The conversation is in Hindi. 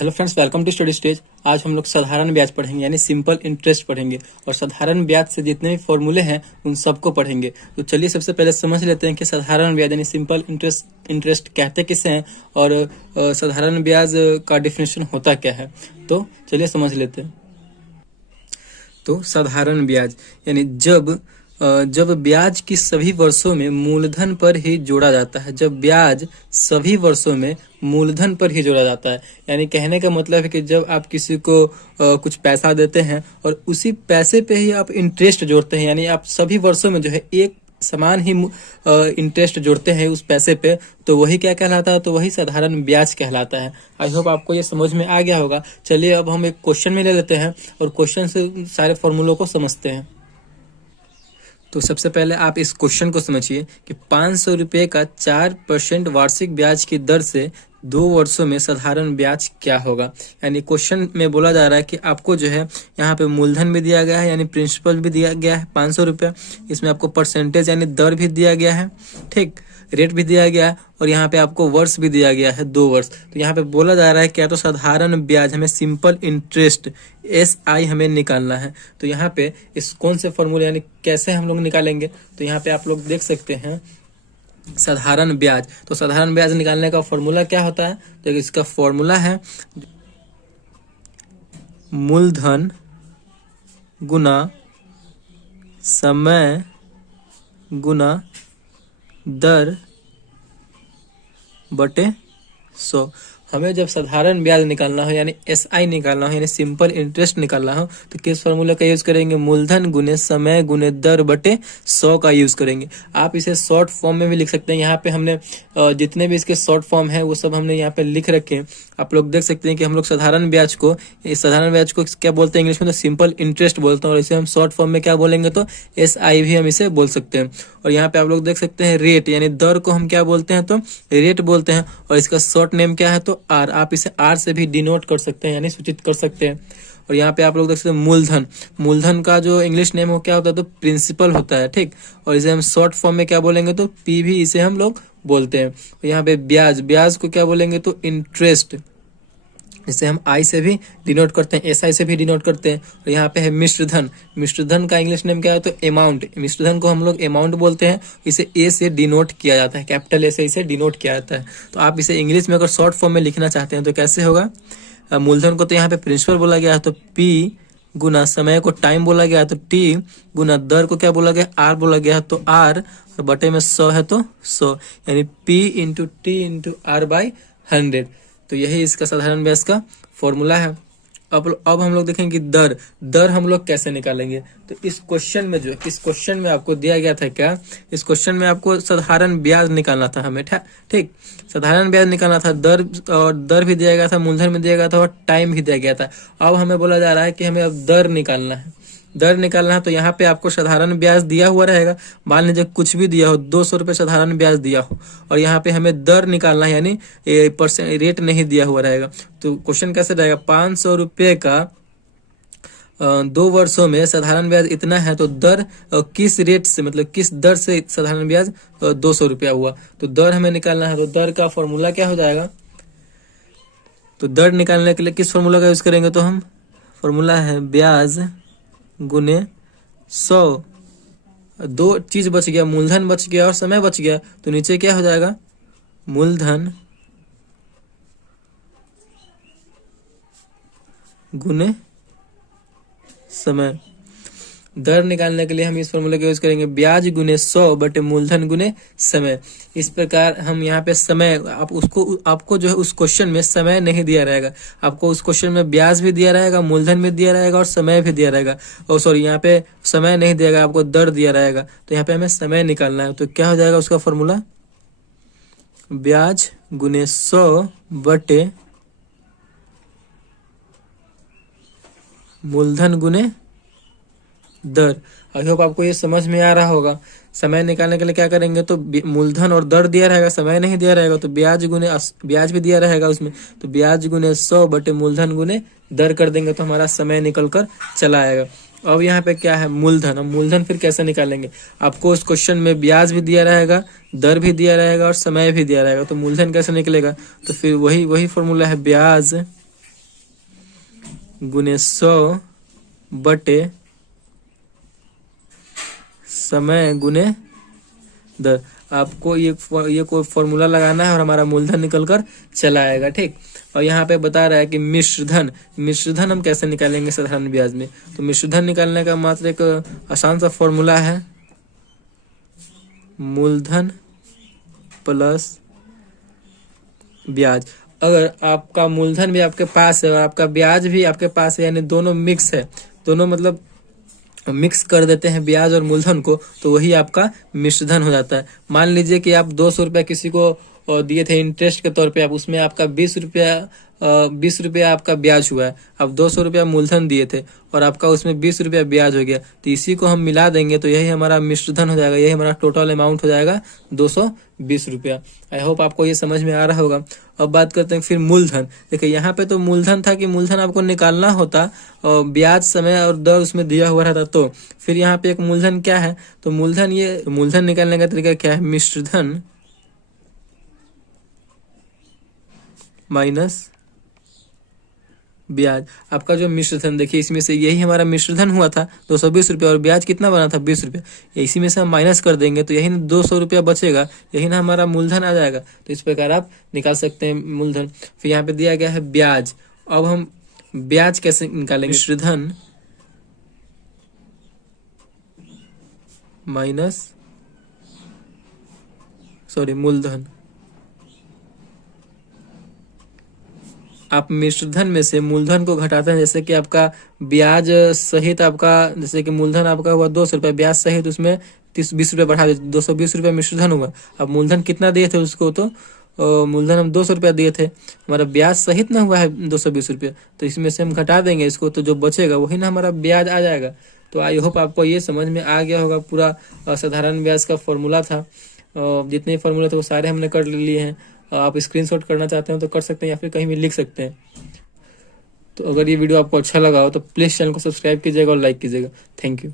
Hello friends, welcome to Study Stage. आज हम लोग साधारण ब्याज पढ़ेंगे यानी सिंपल इंटरेस्ट पढ़ेंगे और साधारण ब्याज से जितने भी फॉर्मूले हैं उन सबको पढ़ेंगे। तो चलिए सबसे पहले समझ लेते हैं कि साधारण ब्याज यानी सिंपल इंटरेस्ट कहते किसे हैं और साधारण ब्याज का डिफिनेशन होता क्या है। तो चलिए समझ लेते हैं। तो साधारण ब्याज यानी जब ब्याज की सभी वर्षों में मूलधन पर ही जोड़ा जाता है। जब ब्याज सभी वर्षों में मूलधन पर ही जोड़ा जाता है, यानी कहने का मतलब है कि जब आप किसी को कुछ पैसा देते हैं और उसी पैसे पे ही आप इंटरेस्ट जोड़ते हैं, यानी आप सभी वर्षों में जो है एक समान ही इंटरेस्ट जोड़ते हैं उस पैसे पे, तो वही क्या कहलाता है? तो वही साधारण ब्याज कहलाता है। आई होप आपको ये समझ में आ गया होगा। चलिए अब हम एक क्वेश्चन में ले लेते हैं और क्वेश्चन से सारे फॉर्मूलों को समझते हैं। तो सबसे पहले आप इस क्वेश्चन को समझिए कि 500 रुपये का 4% वार्षिक ब्याज की दर से 2 वर्षों में साधारण ब्याज क्या होगा। यानी क्वेश्चन में बोला जा रहा है कि आपको जो है यहाँ पे मूलधन भी दिया गया है, यानी प्रिंसिपल भी दिया गया है 500 रुपया। इसमें आपको परसेंटेज यानी दर भी दिया गया है, ठीक, रेट भी दिया गया है, और यहाँ पे आपको वर्ष भी दिया गया है 2 वर्ष। तो यहाँ पे बोला जा रहा है क्या? तो साधारण ब्याज हमें सिंपल इंटरेस्ट SI हमें निकालना है। तो यहाँ पे इस कौन से फॉर्मूले यानी कैसे हम लोग निकालेंगे? तो यहाँ पे आप लोग देख सकते हैं साधारण ब्याज। तो साधारण ब्याज निकालने का फॉर्मूला क्या होता है? तो इसका फॉर्मूला है मूलधन गुना समय गुना दर बटे 100। हमें जब साधारण ब्याज निकालना हो यानी SI निकालना हो यानी सिंपल इंटरेस्ट निकालना हो तो किस फॉर्मूला का यूज करेंगे? मूलधन गुने समय गुने दर बटे 100 का यूज करेंगे। आप इसे शॉर्ट फॉर्म में भी लिख सकते हैं। यहाँ पे हमने जितने भी इसके शॉर्ट फॉर्म है वो सब हमने यहाँ पे लिख रखे हैं। आप लोग देख सकते हैं कि हम लोग साधारण ब्याज को क्या बोलते हैं इंग्लिश में? तो सिंपल इंटरेस्ट बोलते हैं, और इसे हम शॉर्ट फॉर्म में क्या बोलेंगे? तो SI भी हम इसे बोल सकते हैं। और यहाँ पे आप लोग देख सकते हैं रेट यानी दर को हम क्या बोलते हैं? तो रेट बोलते हैं, और इसका शॉर्ट नेम क्या है? तो R। आप इसे R से भी डिनोट कर सकते हैं यानी सूचित कर सकते हैं। और यहाँ पे आप लोग देख सकते हैं मूलधन का जो इंग्लिश नेम हो क्या होता है? तो प्रिंसिपल होता है, ठीक। और इसे हम शॉर्ट फॉर्म में क्या बोलेंगे? तो P भी इसे हम लोग बोलते हैं। और यहाँ पे ब्याज को क्या बोलेंगे? तो इंटरेस्ट, इसे हम I से भी डिनोट करते हैं, SI से भी डिनोट करते हैं। और यहाँ पे है मिश्रधन का इंग्लिश नेम क्या है? तो अमाउंट। मिश्रधन को हम लोग अमाउंट बोलते हैं, इसे A से डिनोट किया जाता है, कैपिटल A से इसे डिनोट किया जाता है। तो आप इसे इंग्लिश में अगर शॉर्ट फॉर्म में लिखना चाहते हैं तो कैसे होगा? मूलधन को तो यहाँ पे प्रिंसिपल बोला गया है तो P गुना समय को टाइम बोला गया है तो T गुना दर को क्या बोला गया? R बोला गया है तो R, और बटे में 100 है तो 100, यानी P into T into R by 100। तो यही इसका साधारण ब्याज का फॉर्मूला है। अब हम लोग देखेंगे दर हम लोग कैसे निकालेंगे। तो इस क्वेश्चन में आपको दिया गया था क्या? इस क्वेश्चन में आपको साधारण ब्याज निकालना था हमें, ठीक, साधारण ब्याज निकालना था। दर भी दिया गया था, मूलधन भी दिया गया था, और टाइम भी दिया गया था। अब हमें बोला जा रहा है कि हमें अब दर निकालना है। तो यहाँ पे आपको साधारण ब्याज दिया हुआ रहेगा। मान लीजिए कुछ भी दिया हो, 200 रुपये साधारण ब्याज दिया हो, और यहाँ पे हमें दर निकालना है यानी रेट नहीं दिया हुआ रहेगा। तो क्वेश्चन कैसे रहेगा? 500 रुपये का 2 वर्षों में साधारण ब्याज इतना है, तो दर किस रेट से, मतलब किस दर से साधारण ब्याज 200 रुपया हुआ। तो दर हमें निकालना है। तो दर का फॉर्मूला क्या हो जाएगा? तो दर निकालने के लिए किस फॉर्मूला का यूज करेंगे? तो हम फॉर्मूला है ब्याज गुने 100। 2 चीज बच गया, मूलधन बच गया और समय बच गया। तो नीचे क्या हो जाएगा? मूलधन गुने समय। दर निकालने के लिए हम इस फॉर्मूले का यूज करेंगे ब्याज गुने 100 बटे मूलधन गुने समय। इस प्रकार हम यहाँ पे समय, आपको जो है उस क्वेश्चन में समय नहीं दिया रहेगा, आपको उस क्वेश्चन में ब्याज भी दिया रहेगा, मूलधन भी दिया रहेगा और समय भी दिया रहेगा। और सॉरी, यहाँ पे समय नहीं दिया, आपको दर दिया रहेगा। तो यहाँ पे हमें समय निकालना है। तो क्या हो जाएगा उसका फॉर्मूला? ब्याज गुने 100 बटे मूलधन गुने दर। आई होप आपको ये समझ में आ रहा होगा। समय निकालने के लिए क्या करेंगे? तो मूलधन और दर दिया रहेगा, समय नहीं दिया रहेगा, तो ब्याज भी दिया रहेगा उसमें, तो ब्याज गुने 100 बटे मूलधन गुने दर कर देंगे तो हमारा समय निकल कर चला आएगा। अब यहाँ पे क्या है? मूलधन। अब मूलधन फिर कैसे निकालेंगे? आपको उस क्वेश्चन में ब्याज भी दिया रहेगा, दर भी दिया रहेगा और समय भी दिया रहेगा। तो मूलधन कैसे निकलेगा? तो फिर वही फॉर्मूला है ब्याज गुने 100 बटे समय गुने दर। आपको ये कोई फॉर्मूला लगाना है और हमारा मूलधन निकल कर चला आएगा, ठीक। और यहाँ पे बता रहा है कि मिश्रधन हम कैसे निकालेंगे साधारण ब्याज में। तो मिश्रधन निकालने का मात्र एक आसान सा फॉर्मूला है, मूलधन प्लस ब्याज। अगर आपका मूलधन भी आपके पास है और आपका ब्याज भी आपके पास है, यानी दोनों मिक्स है, दोनों मतलब मिक्स कर देते हैं ब्याज और मूलधन को, तो वही आपका मिश्रधन हो जाता है। मान लीजिए कि आप 200 रुपया किसी को दिए थे इंटरेस्ट के तौर पे, आप उसमें आपका 20 रुपया आपका ब्याज हुआ है। आप 200 रुपया मूलधन दिए थे और आपका उसमें 20 रुपया ब्याज हो गया, तो इसी को हम मिला देंगे तो यही हमारा मिश्रधन हो जाएगा, यही हमारा टोटल अमाउंट हो जाएगा 220 रुपया। आई होप आपको ये समझ में आ रहा होगा। अब बात करते हैं फिर मूलधन। देखिए यहाँ पे तो मूलधन था कि मूलधन आपको निकालना होता और ब्याज समय और दर उसमें दिया हुआ रहता, तो फिर यहाँ पे एक मूलधन क्या है, तो मूलधन निकालने का तरीका क्या है, मिश्रधन माइनस ब्याज। आपका जो मिश्रधन देखिए, इसमें से यही हमारा मिश्रधन हुआ था 220 रुपया और ब्याज कितना बना था 20 रुपया, इसी में से हम माइनस कर देंगे तो यही ना 200 रुपया बचेगा, यही ना हमारा मूलधन आ जाएगा। तो इस प्रकार आप निकाल सकते हैं मूलधन। फिर यहाँ पे दिया गया है ब्याज। अब हम ब्याज कैसे निकालेंगे, मिश्रधन माइनस मूलधन। आप मिश्रधन में से मूलधन को घटाते हैं, जैसे कि आपका ब्याज सहित आपका, जैसे कि मूलधन आपका हुआ 200 रुपया, ब्याज सहित उसमें 20 रुपया बढ़ा देते, 220 रुपया मिश्रधन हुआ। अब मूलधन कितना दिए थे उसको, तो मूलधन हम 200 रुपया दिए थे, हमारा ब्याज सहित ना हुआ है 220 रुपया, तो इसमें से हम घटा देंगे इसको, तो जो बचेगा वही ना हमारा ब्याज आ जाएगा। तो आई होप आपको ये समझ में आ गया होगा। पूरा साधारण ब्याज का फॉर्मूला था, जितने फॉर्मूले थे वो सारे हमने कर लिए हैं। आप स्क्रीनशॉट करना चाहते हो तो कर सकते हैं या फिर कहीं भी लिख सकते हैं। तो अगर ये वीडियो आपको अच्छा लगा हो तो प्लीज़ चैनल को सब्सक्राइब कीजिएगा और लाइक कीजिएगा। Thank you.